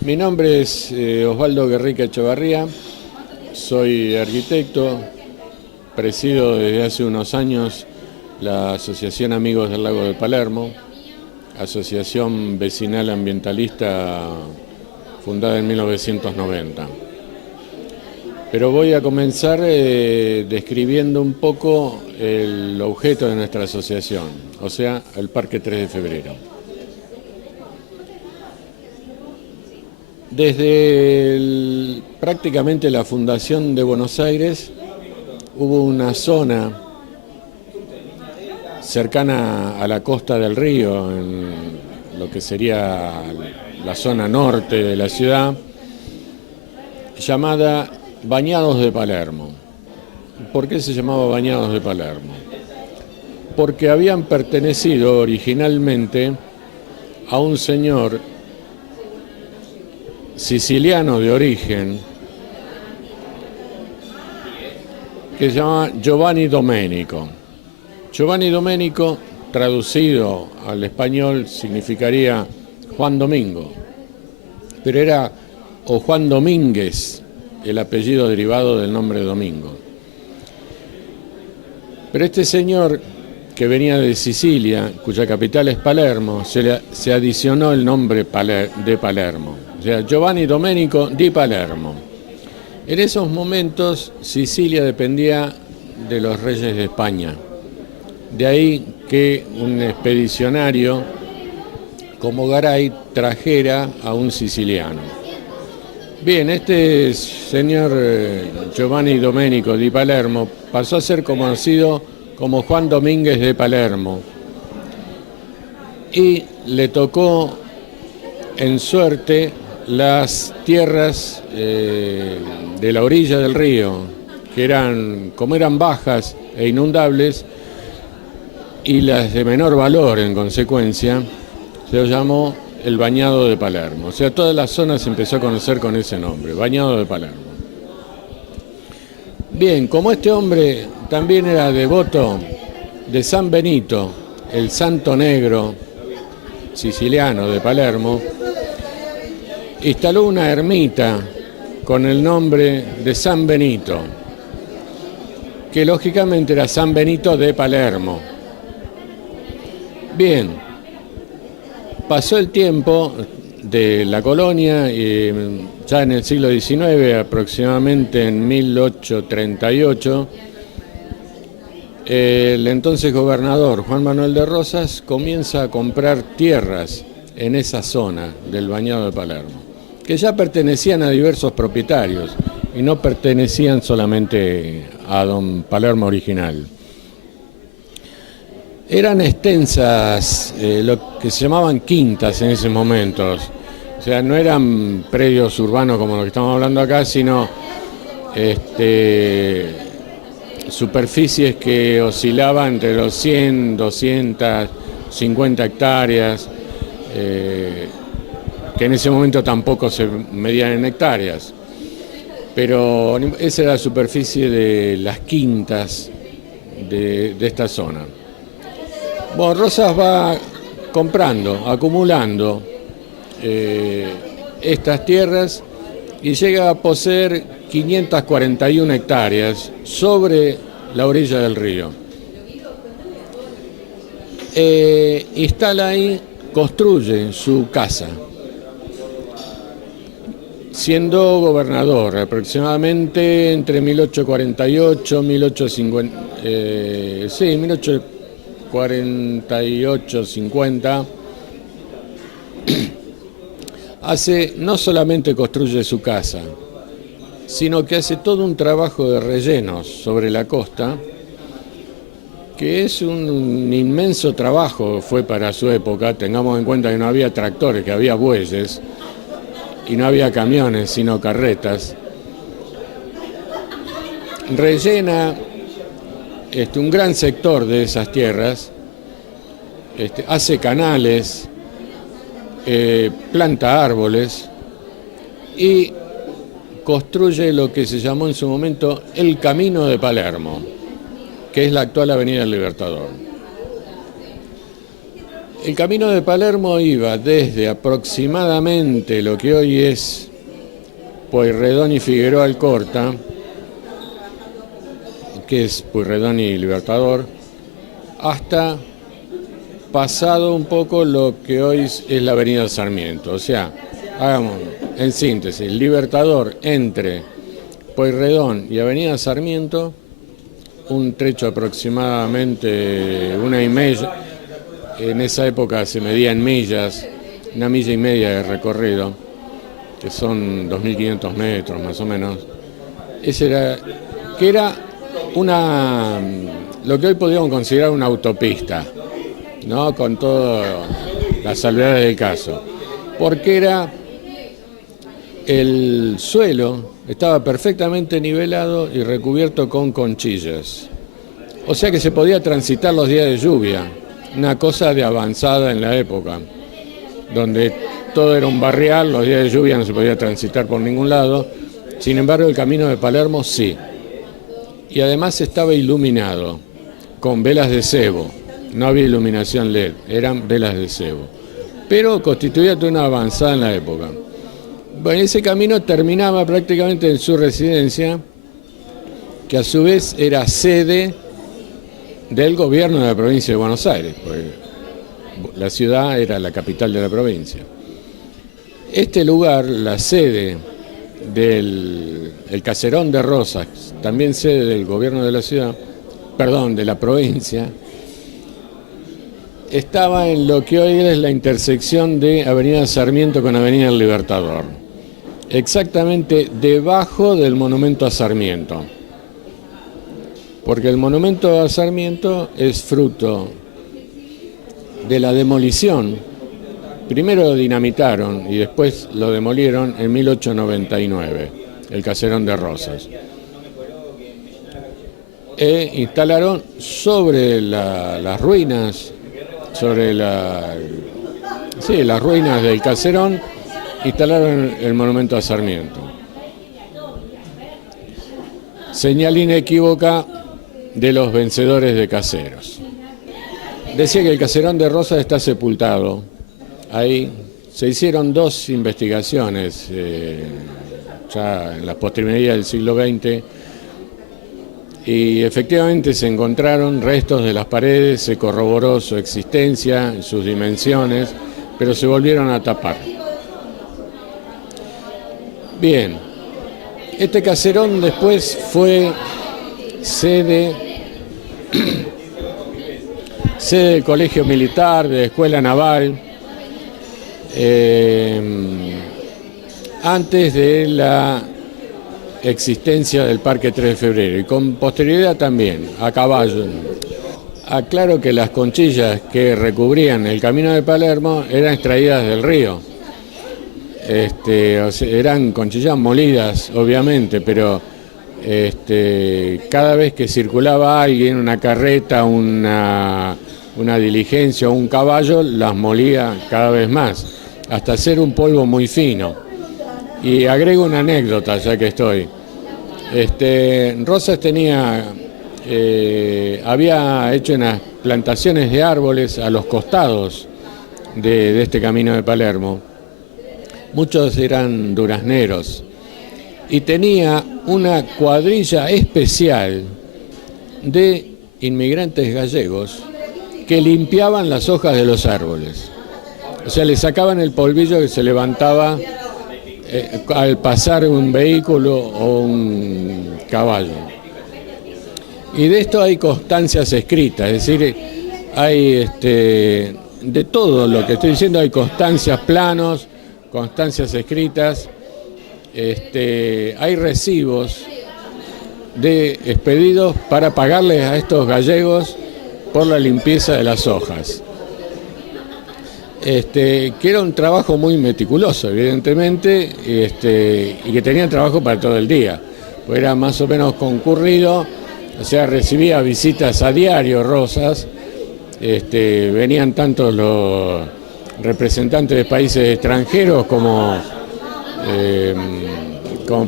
Mi nombre es Osvaldo Guerrica Echevarría, soy arquitecto, presido desde hace unos años la Asociación Amigos del Lago de Palermo, asociación vecinal ambientalista fundada en 1990. Pero voy a comenzar describiendo un poco el objeto de nuestra asociación, o sea, el Parque 3 de Febrero. Desde prácticamente la fundación de Buenos Aires hubo una zona cercana a la costa del río, en lo que sería la zona norte de la ciudad, llamada Bañados de Palermo. ¿Por qué se llamaba Bañados de Palermo? Porque habían pertenecido originalmente a un señor siciliano de origen que se llama Giovanni Domenico. Giovanni Domenico, traducido al español, significaría Juan Domingo, pero era o Juan Domínguez, el apellido derivado del nombre Domingo. Pero este señor, que venía de Sicilia, cuya capital es Palermo, se adicionó el nombre de Palermo, o sea, Giovanni Domenico di Palermo. En esos momentos Sicilia dependía de los reyes de España. De ahí que un expedicionario como Garay trajera a un siciliano. Bien, este señor Giovanni Domenico di Palermo pasó a ser conocido como Juan Domínguez de Palermo y le tocó en suerte las tierras de la orilla del río, que como eran bajas e inundables, y las de menor valor en consecuencia, se lo llamó el Bañado de Palermo. O sea, toda la zona se empezó a conocer con ese nombre, Bañado de Palermo. Bien, como este hombre también era devoto de San Benito, el santo negro siciliano de Palermo, instaló una ermita con el nombre de San Benito, que lógicamente era San Benito de Palermo. Bien, pasó el tiempo de la colonia y ya en el siglo XIX, aproximadamente en 1838, el entonces gobernador Juan Manuel de Rosas comienza a comprar tierras en esa zona del Bañado de Palermo, que ya pertenecían a diversos propietarios y no pertenecían solamente a don Palermo original. Eran extensas, lo que se llamaban quintas en esos momentos. O sea, no eran predios urbanos como los que estamos hablando acá, sino superficies que oscilaban entre los 100, 250 hectáreas, que en ese momento tampoco se medían en hectáreas. Pero esa era la superficie de las quintas de esta zona. Bueno, Rosas va comprando, acumulando estas tierras y llega a poseer 541 hectáreas sobre la orilla del río. Instala ahí, construye su casa, siendo gobernador aproximadamente entre 1848 y 1848-50, no solamente construye su casa, sino que hace todo un trabajo de rellenos sobre la costa, que es un inmenso trabajo, fue para su época. Tengamos en cuenta que no había tractores, que había bueyes, y no había camiones, sino carretas. Rellena un gran sector de esas tierras, hace canales, planta árboles y construye lo que se llamó en su momento el Camino de Palermo, que es la actual Avenida del Libertador. El Camino de Palermo iba desde aproximadamente lo que hoy es Pueyrredón y Figueroa Alcorta, que es Pueyrredón y Libertador, hasta pasado un poco lo que hoy es la avenida Sarmiento. O sea, hagamos en síntesis, Libertador entre Pueyrredón y avenida Sarmiento, un trecho aproximadamente 1,5. En esa época se medía en millas, 1,5 millas de recorrido, que son 2.500 metros más o menos. Que era lo que hoy podríamos considerar una autopista, ¿no? Con todas las salvedades del caso. Porque el suelo estaba perfectamente nivelado y recubierto con conchillas. O sea que se podía transitar los días de lluvia, una cosa de avanzada en la época, donde todo era un barrial, los días de lluvia no se podía transitar por ningún lado. Sin embargo, el Camino de Palermo sí. Y además estaba iluminado con velas de cebo. No había iluminación LED, eran velas de cebo. Pero constituía toda una avanzada en la época. Bueno, ese camino terminaba prácticamente en su residencia, que a su vez era sede del gobierno de la provincia de Buenos Aires, porque la ciudad era la capital de la provincia. Este lugar, la sede del Caserón de Rosas, también sede del gobierno de la ciudad, de la provincia, estaba en lo que hoy es la intersección de Avenida Sarmiento con Avenida El Libertador, exactamente debajo del monumento a Sarmiento, porque el monumento a Sarmiento es fruto de la demolición. Primero lo dinamitaron y después lo demolieron en 1899, el Caserón de Rosas. Instalaron sobre las ruinas, las ruinas del Caserón, instalaron el monumento a Sarmiento. Señal inequívoca de los vencedores de Caseros. Decía que el Caserón de Rosas está sepultado. Ahí se hicieron 2 investigaciones ya en la postrimería del siglo XX y efectivamente se encontraron restos de las paredes, se corroboró su existencia, sus dimensiones, pero se volvieron a tapar. Bien, este caserón después fue sede del Colegio Militar, de la Escuela Naval, antes de la existencia del Parque 3 de Febrero y con posterioridad también, a caballo. Aclaro que las conchillas que recubrían el Camino de Palermo eran extraídas del río. Eran conchillas molidas, obviamente, pero cada vez que circulaba alguien, una carreta, una diligencia o un caballo, las molía cada vez más, hasta hacer un polvo muy fino. Y agrego una anécdota, ya que estoy. Rosas había hecho unas plantaciones de árboles a los costados de este Camino de Palermo. Muchos eran durazneros. Y tenía una cuadrilla especial de inmigrantes gallegos que limpiaban las hojas de los árboles. O sea, le sacaban el polvillo que se levantaba al pasar un vehículo o un caballo. Y de esto hay constancias escritas, es decir, hay de todo lo que estoy diciendo, hay constancias, planos, constancias escritas, hay recibos expedidos para pagarles a estos gallegos por la limpieza de las hojas. Que era un trabajo muy meticuloso, evidentemente, y que tenían trabajo para todo el día, pues era más o menos concurrido, o sea, recibía visitas a diario Rosas, venían tanto los representantes de países extranjeros como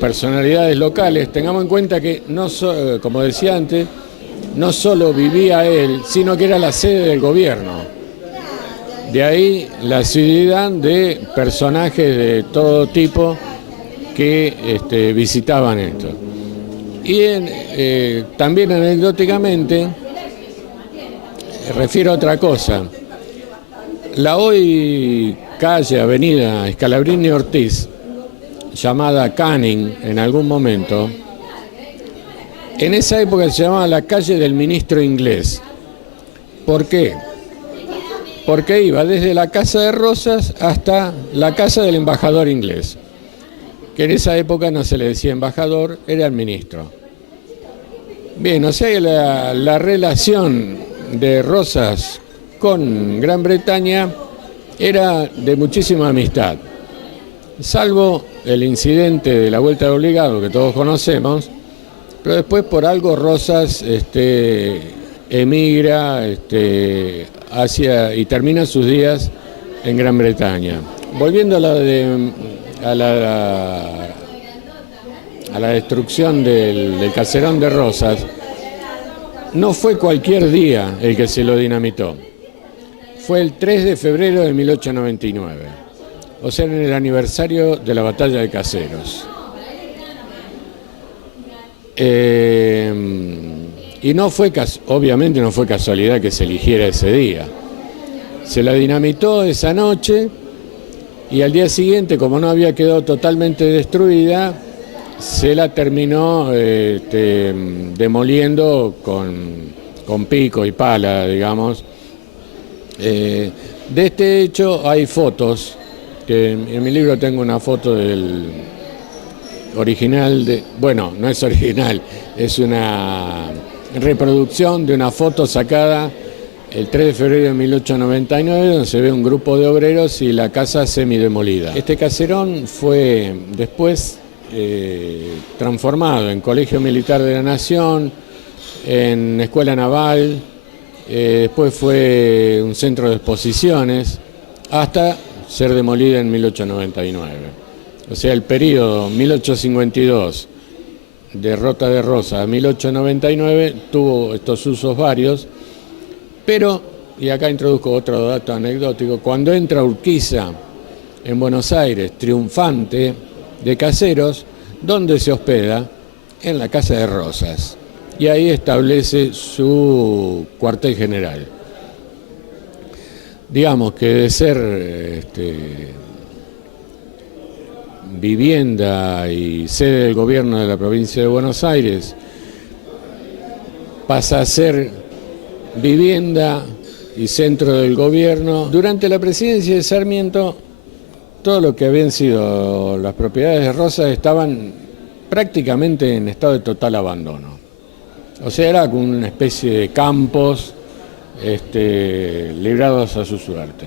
personalidades locales. Tengamos en cuenta que, como decía antes, no solo vivía él, sino que era la sede del gobierno. De ahí la asiduidad de personajes de todo tipo que visitaban esto. Y también anecdóticamente, refiero a otra cosa. La hoy calle, avenida Scalabrini Ortiz, llamada Canning en algún momento, en esa época se llamaba la calle del ministro inglés. ¿Por qué? Porque iba desde la Casa de Rosas hasta la casa del embajador inglés, que en esa época no se le decía embajador, era el ministro. Bien, o sea que la relación de Rosas con Gran Bretaña era de muchísima amistad, salvo el incidente de la Vuelta de Obligado que todos conocemos, pero después por algo Rosas emigra hacia y termina sus días en Gran Bretaña. Volviendo a la destrucción del caserón de Rosas, no fue cualquier día el que se lo dinamitó. Fue el 3 de febrero de 1899, o sea, en el aniversario de la batalla de Caseros. Y obviamente no fue casualidad que se eligiera ese día. Se la dinamitó esa noche y al día siguiente, como no había quedado totalmente destruida, se la terminó demoliendo con pico y pala, digamos. De este hecho hay fotos, que en mi libro tengo una foto del original, bueno, no es original, es una reproducción de una foto sacada el 3 de febrero de 1899, donde se ve un grupo de obreros y la casa semidemolida. Este caserón fue después transformado en Colegio Militar de la Nación, en Escuela Naval, después fue un centro de exposiciones, hasta ser demolida en 1899. O sea, el periodo 1852, derrota de Rosas, a 1899, tuvo estos usos varios, pero, y acá introduzco otro dato anecdótico, cuando entra Urquiza en Buenos Aires, triunfante de Caseros, ¿dónde se hospeda? En la Casa de Rosas. Y ahí establece su cuartel general. Digamos que de ser vivienda y sede del gobierno de la provincia de Buenos Aires, pasa a ser vivienda y centro del gobierno. Durante la presidencia de Sarmiento, todo lo que habían sido las propiedades de Rosas estaban prácticamente en estado de total abandono. O sea, era como una especie de campos librados a su suerte.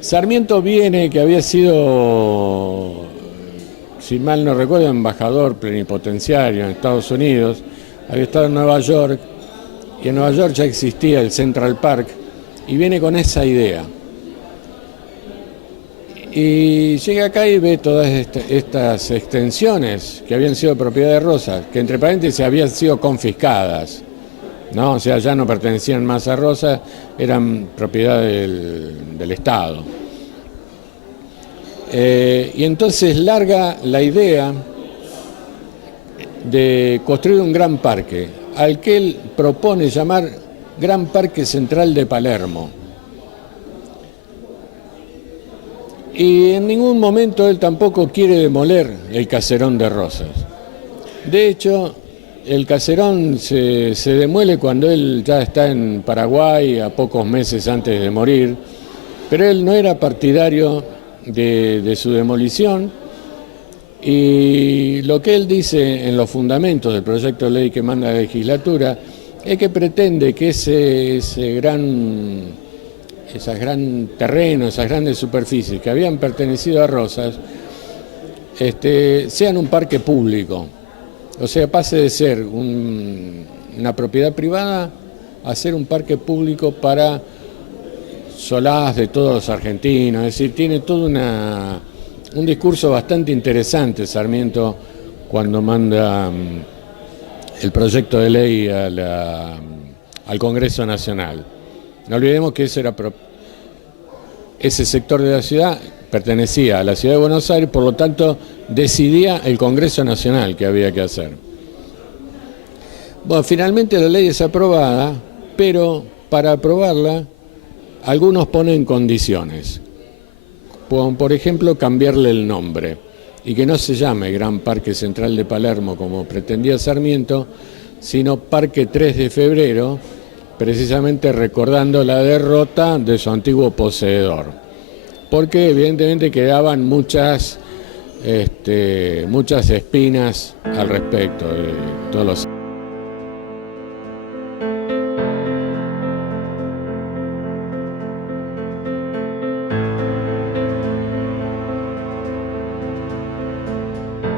Sarmiento viene, que había sido, si mal no recuerdo, embajador plenipotenciario en Estados Unidos, había estado en Nueva York, y en Nueva York ya existía el Central Park, y viene con esa idea. Y llega acá y ve todas estas extensiones que habían sido propiedad de Rosas, que entre paréntesis habían sido confiscadas, ¿no? O sea, ya no pertenecían más a Rosas, eran propiedad del Estado. Y entonces larga la idea de construir un gran parque, al que él propone llamar Gran Parque Central de Palermo. Y en ningún momento él tampoco quiere demoler el caserón de Rosas. De hecho, el caserón se demuele cuando él ya está en Paraguay, a pocos meses antes de morir, pero él no era partidario de su demolición, y lo que él dice en los fundamentos del proyecto de ley que manda la legislatura es que pretende que ese gran terreno, esas grandes superficies que habían pertenecido a Rosas, sean un parque público. O sea, pase de ser una propiedad privada a ser un parque público para solaz de todos los argentinos. Es decir, tiene todo un discurso bastante interesante Sarmiento cuando manda el proyecto de ley al Congreso Nacional. No olvidemos que eso era ese sector de la ciudad pertenecía a la ciudad de Buenos Aires, por lo tanto decidía el Congreso Nacional qué había que hacer. Bueno, finalmente la ley es aprobada, pero para aprobarla algunos ponen condiciones. Por ejemplo, cambiarle el nombre y que no se llame Gran Parque Central de Palermo como pretendía Sarmiento, sino Parque 3 de Febrero, precisamente recordando la derrota de su antiguo poseedor, porque evidentemente quedaban muchas espinas al respecto de todos los